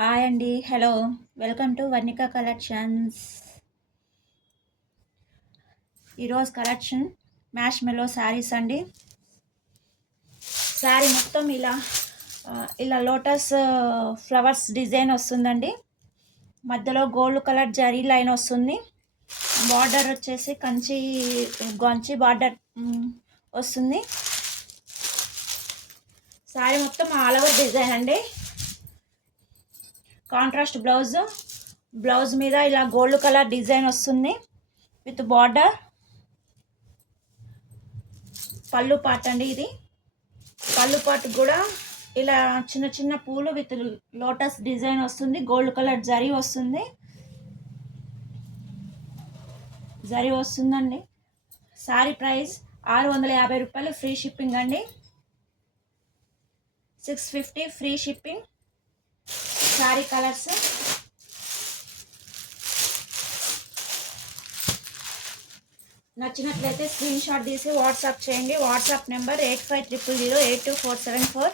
హాయ్ అండి. Hello. Welcome to Varnika కలెక్షన్స్. ఈరోజు collection mash melo saris అండి. శారీ మొత్తం ఇలా లోటస్ ఫ్లవర్స్ డిజైన్ వస్తుందండి. మధ్యలో గోల్డ్ కలర్ జరీ లైన్ వస్తుంది. బార్డర్ వచ్చేసి గంచి బార్డర్ వస్తుంది. శారీ మొత్తం ఆల్ ఓవర్ డిజైన్ అండి. కాంట్రాస్ట్ బ్లౌజ్ మీద ఇలా గోల్డ్ కలర్ డిజైన్ వస్తుంది విత్ బార్డర్. పళ్ళు పార్ట్ అండి ఇది. పళ్ళు పార్ట్ కూడా ఇలా చిన్న చిన్న పూలు విత్ లోటస్ డిజైన్ వస్తుంది. గోల్డ్ కలర్ జరీ వస్తుందండి. సారీ ప్రైస్ 650 రూపాయలు, ఫ్రీ షిప్పింగ్ అండి. 650 ఫ్రీ షిప్పింగ్. సారీ కలర్స్ నచ్చినట్లయితే స్క్రీన్ షాట్ తీసి వాట్సాప్ చేయండి. WhatsApp number 8500082474.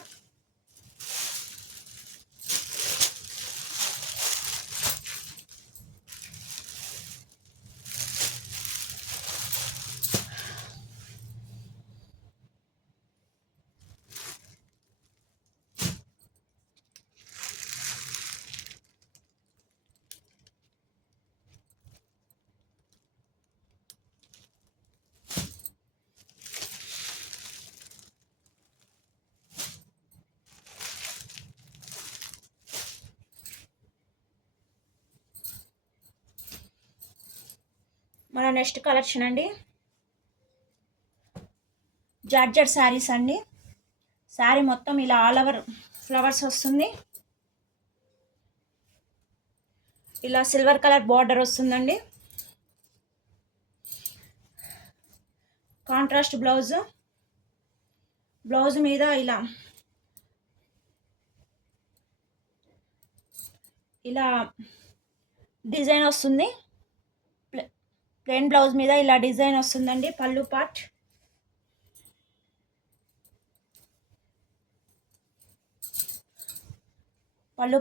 మన నెక్స్ట్ కలెక్షన్ అండి, జార్జెట్ శారీస్ అండి. శారీ మొత్తం ఇలా ఆల్ ఓవర్ ఫ్లవర్స్ వస్తుంది. ఇలా సిల్వర్ కలర్ బార్డర్ వస్తుందండి. కాంట్రాస్ట్ బ్లౌజ్ మీద ఇలా డిజైన్ వస్తుంది. ప్లెయిన్ బ్లౌజ్ మీద ఇలా డిజైన్ వస్తుందండి. పళ్ళు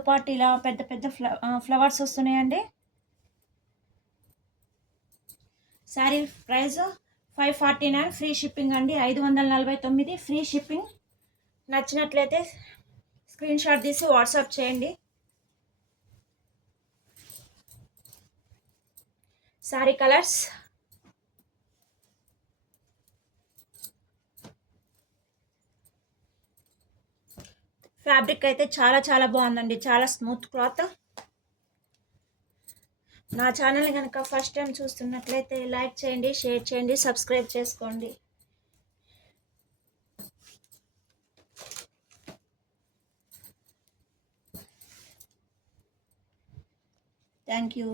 పార్ట్ ఇలా పెద్ద పెద్ద ఫ్లవర్స్ వస్తున్నాయండి. శారీ ప్రైస్ 549, ఫ్రీ షిప్పింగ్ అండి. 549 ఫ్రీ షిప్పింగ్. నచ్చినట్లయితే స్క్రీన్ షాట్ తీసి వాట్సాప్ చేయండి. శారీ కలర్స్ ఫ్యాబ్రిక్ అయితే చాలా చాలా బాగుందండి. చాలా స్మూత్ క్లాత్. నా ఛానల్ని కనుక ఫస్ట్ టైం చూస్తున్నట్లయితే లైక్ చేయండి, షేర్ చేయండి, సబ్స్క్రైబ్ చేసుకోండి. Thank you.